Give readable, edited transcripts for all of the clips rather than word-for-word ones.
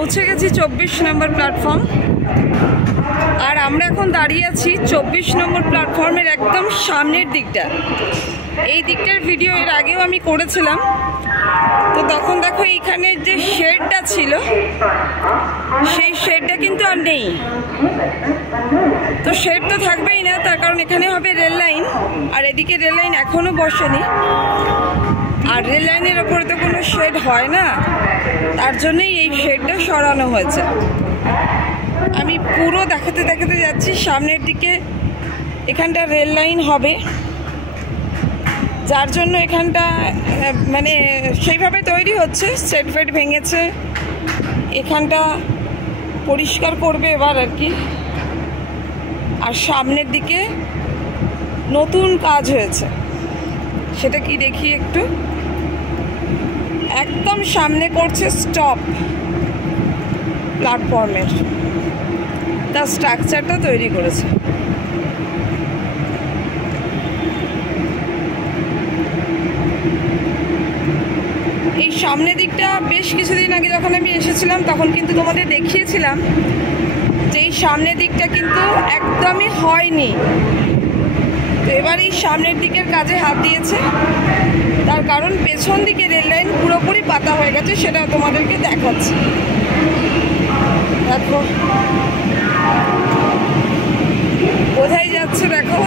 পৌঁছে গেছি 24 নম্বর প্ল্যাটফর্ম। আর আমরা এখন দাঁড়িয়ে আছি 24 নম্বর প্ল্যাটফর্মের একদম সামনের দিকটা। এই দিকটার ভিডিও এর আগেও আমি করেছিলাম। তো তখন দেখো এইখানে যে শেডটা ছিল সেই শেডটা কিন্তু আর নেই। তো শেড তো থাকবেই না, তার কারণ এখানে হবে রেল লাইন, আর এদিকে রেল লাইন এখনো বসেনি। আর রেল লাইনের ওপরে তো কোনো শেড হয় না, তার জন্যই এই শেডটা সরানো হয়েছে। আমি পুরো দেখাতে দেখাতে যাচ্ছি সামনের দিকে। এখানটা রেল লাইন হবে, যার জন্য এখানটা মানে সেইভাবে তৈরি হচ্ছে। সেট ফেট ভেঙেছে, এখানটা পরিষ্কার করবে এবার আর কি। আর সামনের দিকে নতুন কাজ হয়েছে, সেটা কি দেখি একটু। একদম সামনে করছে স্টপ প্ল্যাটফর্মের, তার স্ট্রাকচারটা তৈরি করেছে। এই সামনের দিকটা বেশ কিছুদিন আগে যখন আমি এসেছিলাম তখন কিন্তু তোমাদের দেখিয়েছিলাম যে এই সামনের দিকটা কিন্তু একদমই হয়নি। তো এবার এই সামনের দিকের কাজে হাত দিয়েছে, তার কারণ পেছন দিকে রেল লাইন পুরোপুরি পাতা হয়ে গেছে, সেটা তোমাদেরকে দেখাচ্ছি। দেখো বোঝাই যাচ্ছে, দেখো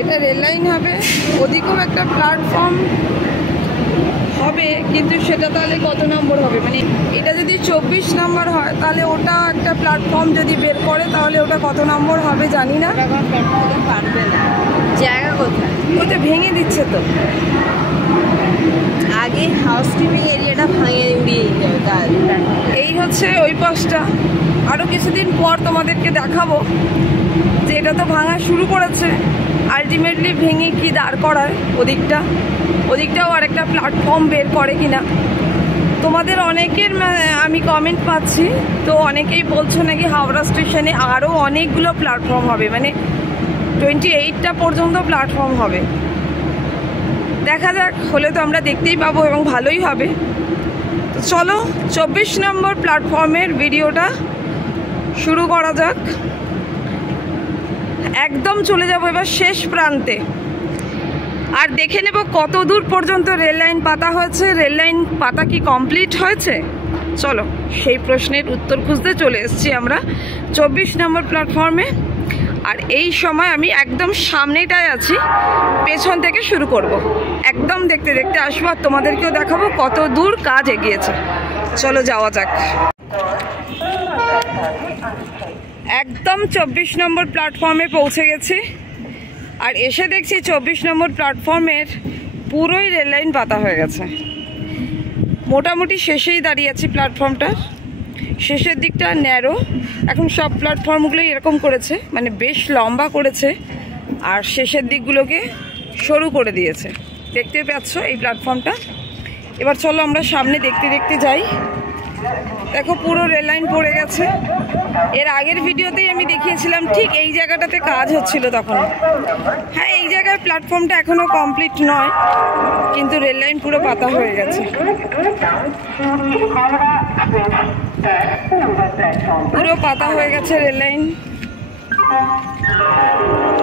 এটা রেল লাইন হবে। ওদিকেও একটা প্ল্যাটফর্ম হবে, কিন্তু সেটা তাহলে কত নম্বর হবে, মানে এটা যদি 24 নম্বর হয় তাহলে ওটা একটা প্ল্যাটফর্ম যদি বের করে তাহলে ওটা কত নম্বর হবে জানি না। পারবে না, জায়গা কোথায়? ওটা ভেঙে দিচ্ছে তো, আগে হাউসকিপিং এরিয়াটা ভাঙে উড়িয়ে দিতে হবে। এই হচ্ছে ওই পাশটা। আরও কিছুদিন পর তোমাদেরকে দেখাবো যে এটা তো ভাঙা শুরু করেছে, আলটিমেটলি ভেঙে কি দাঁড় করায় ওদিকটাও আর একটা প্ল্যাটফর্ম বের করে কিনা। তোমাদের অনেকের আমি কমেন্ট পাচ্ছি, তো অনেকেই বলছো নাকি হাওড়া স্টেশনে আরও অনেকগুলো প্ল্যাটফর্ম হবে, মানে 28টা পর্যন্ত প্ল্যাটফর্ম হবে। দেখা যাক, হলে তো আমরা দেখতেই পাবো এবং ভালোই হবে। তো চলো 24 নম্বর প্ল্যাটফর্মের ভিডিওটা শুরু করা যাক। একদম চলে যাব এবার শেষ প্রান্তে, আর দেখে নেব কত দূর পর্যন্ত রেল লাইন পাতা হয়েছে। রেল লাইন পাতা কি কমপ্লিট হয়েছে? চলো সেই প্রশ্নের উত্তর খুঁজতে চলে এসেছি আমরা 24 নম্বর প্ল্যাটফর্মে। আর এই সময় আমি একদম সামনেটায় আছি, পেছন থেকে শুরু করব। একদম দেখতে দেখতে আসবো আর তোমাদেরকেও দেখাবো কত দূর কাজ এগিয়েছে। চলো যাওয়া যাক। একদম 24 নম্বর প্ল্যাটফর্মে পৌঁছে গেছি, আর এসে দেখছি 24 নম্বর প্ল্যাটফর্মের পুরোই রেল লাইন পাতা হয়ে গেছে। মোটামুটি শেষেই দাঁড়িয়ে আছি প্ল্যাটফর্মটার। শেষের দিকটা ন্যারো, এখন সব প্ল্যাটফর্মগুলোই এরকম করেছে, মানে বেশ লম্বা করেছে, আর শেষের দিকগুলোকে সরু করে দিয়েছে। দেখতে পাচ্ছ এই প্ল্যাটফর্মটা। এবার চলো আমরা সামনে দেখতে দেখতে যাই। দেখো পুরো রেল লাইন পড়ে গেছে। এর আগের ভিডিওতেই আমি দেখিয়েছিলাম ঠিক এই জায়গাটাতে কাজ হচ্ছিল তখন। হ্যাঁ, এই জায়গায় প্ল্যাটফর্মটা এখনো কমপ্লিট নয়, কিন্তু রেল লাইন পুরো পাতা হয়ে গেছে। পুরো পাতা হয়ে গেছে রেল লাইন।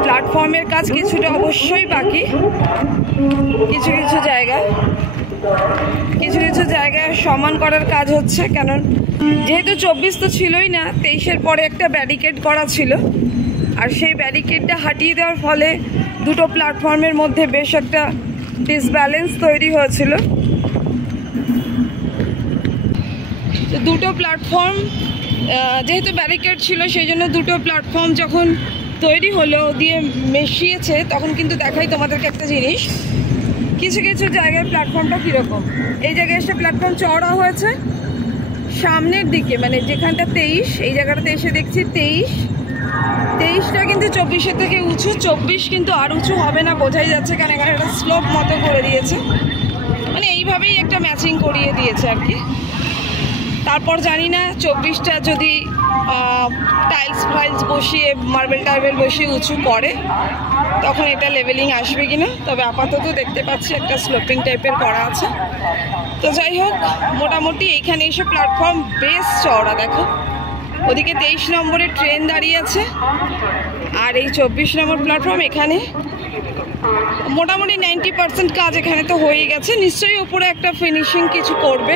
প্ল্যাটফর্মের কাজ কিছুটা অবশ্যই বাকি, কিছু কিছু জায়গায় সমান করার কাজ হচ্ছে। কারণ যেহেতু 24 তো ছিলই না, 23-এর পরে একটা ব্যারিকেড করা ছিল, আর সেই ব্যারিকেডটা হাটিয়ে দেওয়ার ফলে দুটো প্ল্যাটফর্মের মধ্যে বেশ একটা ডিসব্যালেন্স তৈরি হয়েছিল। তো দুটো প্ল্যাটফর্ম যেহেতু ব্যারিকেড ছিল, সেই জন্য দুটো প্ল্যাটফর্ম যখন তৈরি হলো দিয়ে মেশিয়েছে, তখন কিন্তু দেখাই তোমাদেরকে একটা জিনিস। কিছু কিছু জায়গায় প্ল্যাটফর্মটা কীরকম, এই জায়গায় এসে প্ল্যাটফর্ম চওড়া হয়েছে সামনের দিকে, মানে যেখানটা 23, এই জায়গাটাতে এসে দেখছি 23টা কিন্তু 24-এর থেকে উঁচু। 24 কিন্তু আর উঁচু হবে না, বোঝাই যাচ্ছে, কারণ এখানে একটা স্লোপ মতো করে দিয়েছে, মানে এইভাবেই একটা ম্যাচিং করিয়ে দিয়েছে আর কি। তারপর জানি না 24টা যদি টাইলস বসিয়ে মার্বেল বসিয়ে উঁচু করে তখন এটা লেভেলিং আসবে কিনা। তবে আপাতত দেখতে পাচ্ছি একটা স্লোপিং টাইপের করা আছে। তো যাই হোক, মোটামুটি এইখানে এসে প্ল্যাটফর্ম বেশ চওড়া। দেখো ওদিকে 23 নম্বরের ট্রেন দাঁড়িয়ে আছে, আর এই 24 নম্বর প্ল্যাটফর্ম। এখানে মোটামুটি 90% কাজ এখানে তো হয়ে গেছে। নিশ্চয়ই উপরে একটা ফিনিশিং কিছু করবে,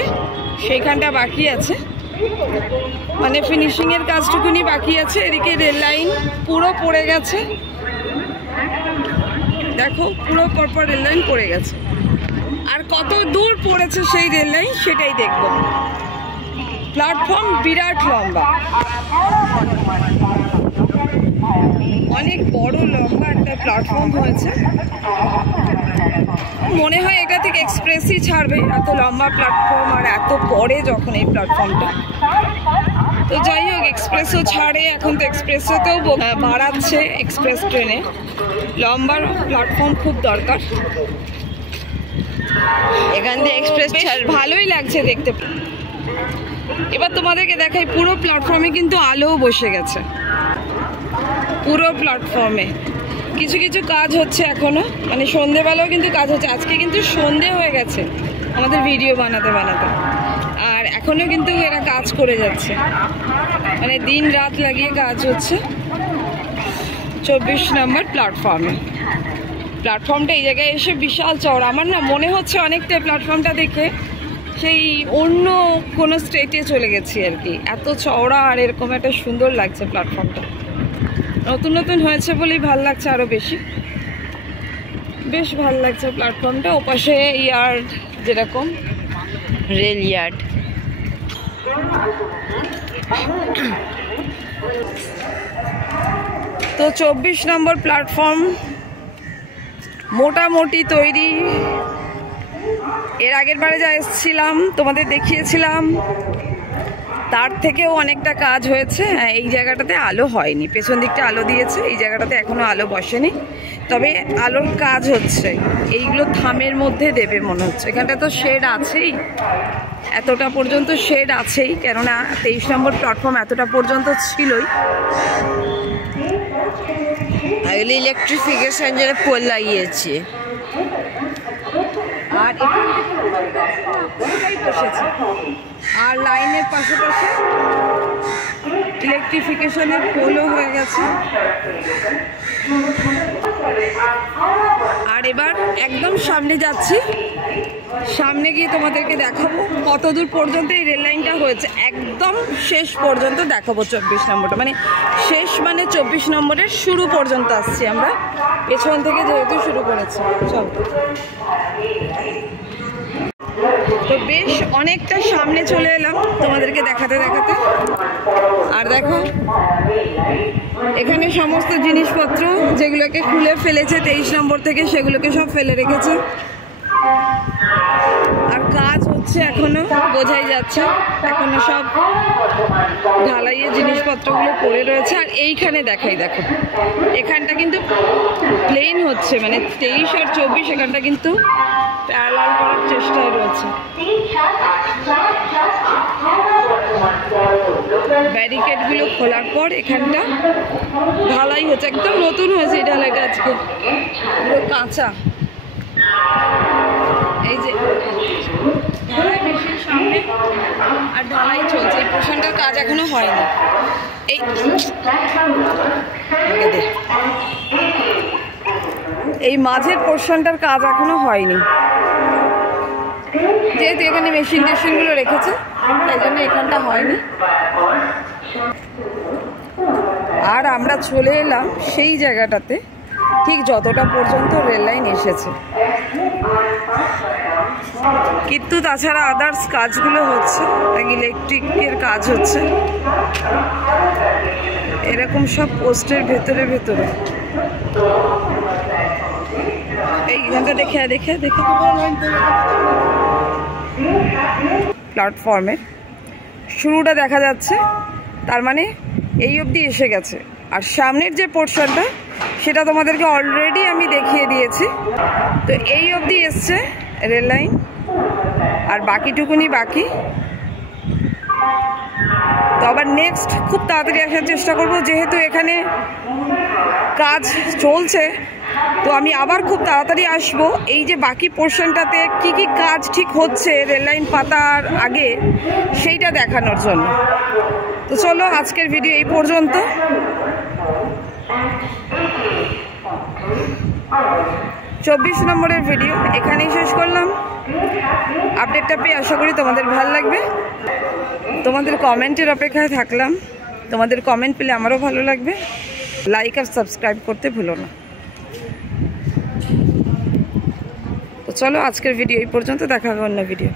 সেইখানটা বাকি আছে, মানে ফিনিশিংয়ের কাজটুকুনি বাকি আছে। এদিকে রেল লাইন পুরো পড়ে গেছে, দেখো পুরো পরপর রেল লাইন পড়ে গেছে। আর কত দূর পড়েছে সেই রেল লাইন সেটাই দেখব। প্ল্যাটফর্ম বিরাট লম্বা, অনেক বড় লম্বা একটা প্ল্যাটফর্ম হয়েছে। মনে হয় এটা থেকে এক্সপ্রেসই ছাড়বে, এত লম্বা প্ল্যাটফর্ম আর এত পরে যখন এই প্ল্যাটফর্মটা। তো যাই হোক, এক্সপ্রেসও ছাড়ে এখন, তো এক্সপ্রেসেতেও বাড়াচ্ছে এক্সপ্রেস ট্রেনে। লম্বা প্ল্যাটফর্ম খুব দরকার। এখান থেকে এক্সপ্রেস ভালোই লাগছে দেখতে। এবার তোমাদেরকে দেখাই, পুরো প্ল্যাটফর্মে কিন্তু আলো বসে গেছে। পুরো প্ল্যাটফর্মে কিছু কিছু কাজ হচ্ছে এখনো, মানে সন্ধেবেলাও কিন্তু কাজ হচ্ছে। আজকে কিন্তু সন্ধে হয়ে গেছে আমাদের ভিডিও বানাতে বানাতে, আর এখনো কিন্তু এরা কাজ করে যাচ্ছে, মানে দিন রাত লাগিয়ে কাজ হচ্ছে 24 নম্বর প্ল্যাটফর্মে। প্ল্যাটফর্মটা এই জায়গায় এসে বিশাল চওড়া। আমার না মনে হচ্ছে অনেকটা প্ল্যাটফর্মটা দেখে সেই অন্য কোনো স্টেটে চলে গেছি আর কি, এত চওড়া আর এরকম একটা সুন্দর লাগছে প্ল্যাটফর্মটা। নতুন নতুন হয়েছে বলেই ভাল লাগছে আরও বেশি, বেশ ভাল লাগছে প্ল্যাটফর্মটা। ওপাশে ইয়ার্ড, যেরকম রেল ইয়ার্ড। তো 24 নম্বর প্ল্যাটফর্ম মোটামুটি তৈরি। এর আগের বারে যা এসেছিলাম তোমাদের দেখিয়েছিলাম তার থেকেও অনেকটা কাজ হয়েছে। এই জায়গাটাতে আলো হয়নি, পেছন দিকটা আলো দিয়েছে, এই জায়গাটাতে এখনো আলো বসেনি, তবে আলোর কাজ হচ্ছে। এইগুলো থামের মধ্যে দেবে মনে হচ্ছে। এখানটা তো শেড আছেই, এতটা পর্যন্ত শেড আছেই, কেননা 23 নম্বর প্ল্যাটফর্ম এতটা পর্যন্ত ছিলই। এগুলো ইলেকট্রিফিকেশন জন্য পোল লাগিয়েছে। আর বসেছে, আর লাইনের পাশাপাশি ইলেকট্রিফিকেশনের পোলও হয়ে গেছে। আর এবার একদম সামনে যাচ্ছি, সামনে গিয়ে তোমাদেরকে দেখাবো কত দূর পর্যন্ত এই রেল লাইনটা হয়েছে। একদম শেষ পর্যন্ত দেখাবো 24 নম্বরটা, মানে শেষ মানে 24 নম্বরের শুরু পর্যন্ত আসছি আমরা, পেছন থেকে যেহেতু শুরু করেছি। চল, তো বেশ অনেকটা সামনে চলে এলাম তোমাদেরকে দেখাতে দেখাতে। আর দেখো এখানে সমস্ত জিনিসপত্র যেগুলোকে খুলে ফেলেছে 23 নম্বর থেকে, সেগুলোকে সব ফেলে রেখেছে। আর কাজ হচ্ছে এখনো, বোঝাই যাচ্ছে এখনো সব ঢালাইয়ের জিনিসপত্রগুলো পড়ে রয়েছে। আর এইখানে দেখাই, দেখো এখানটা কিন্তু প্লেন হচ্ছে, মানে 23 আর 24 এখানটা কিন্তু প্যারালাল করার চেষ্টায় রয়েছে। ব্যারিকেডগুলো খোলার পর এখানটা ঢালাই হচ্ছে, একদম নতুন হয়েছে এই ঢালাইটা, আজকে পুরো কাঁচা। এই যে ঢালাই মেশিন সামনে আর ঢালাই চলছে, এই পোর্শনটার কাজ এখনো হয়নি। এই মাঝের পোর্শনটার কাজ এখনো হয়নি, যেহেতু এখানে মেশিন টেশিনগুলো রেখেছে তাই জন্য এখানটা হয়নি। আর আমরা চলে এলাম সেই জায়গাটাতে ঠিক যতটা পর্যন্ত রেল লাইন এসেছে, কিন্তু তাছাড়া আদার্স কাজগুলো হচ্ছে, ইলেকট্রিকের কাজ হচ্ছে এরকম সব পোস্টের ভেতরে ভেতরে। এইখানটা দেখে দেখে দেখে প্ল্যাটফর্মের শুরুটা দেখা যাচ্ছে, তার মানে এই অবধি এসে গেছে। আর সামনের যে পোর্শনটা সেটা তোমাদেরকে অলরেডি আমি দেখিয়ে দিয়েছি। তো এই অবধি এসছে রেল লাইন, আর বাকিটুকুনি বাকি। আবার নেক্সট খুব তাড়াতাড়ি আসার চেষ্টা করব, যেহেতু এখানে কাজ চলছে। তো আমি আবার খুব তাড়াতাড়ি আসব, এই যে বাকি পোর্শনটাতে কি কি কাজ ঠিক হচ্ছে রেললাইন পাতার আগে সেইটা দেখানোর জন্য। তো চলো আজকের ভিডিও এই পর্যন্ত। 24 নম্বরের ভিডিও এখানেই শেষ করলাম। আপডেটটা পেয়ে আশা করি তোমাদের ভালো লাগবে। তোমাদের কমেন্টের অপেক্ষায় থাকলাম, তোমাদের কমেন্ট পেলে আমারও ভালো লাগবে। লাইক আর সাবস্ক্রাইব করতে ভুলো না। তো চলো আজকের ভিডিও এই পর্যন্ত, দেখা হবে অন্য ভিডিও।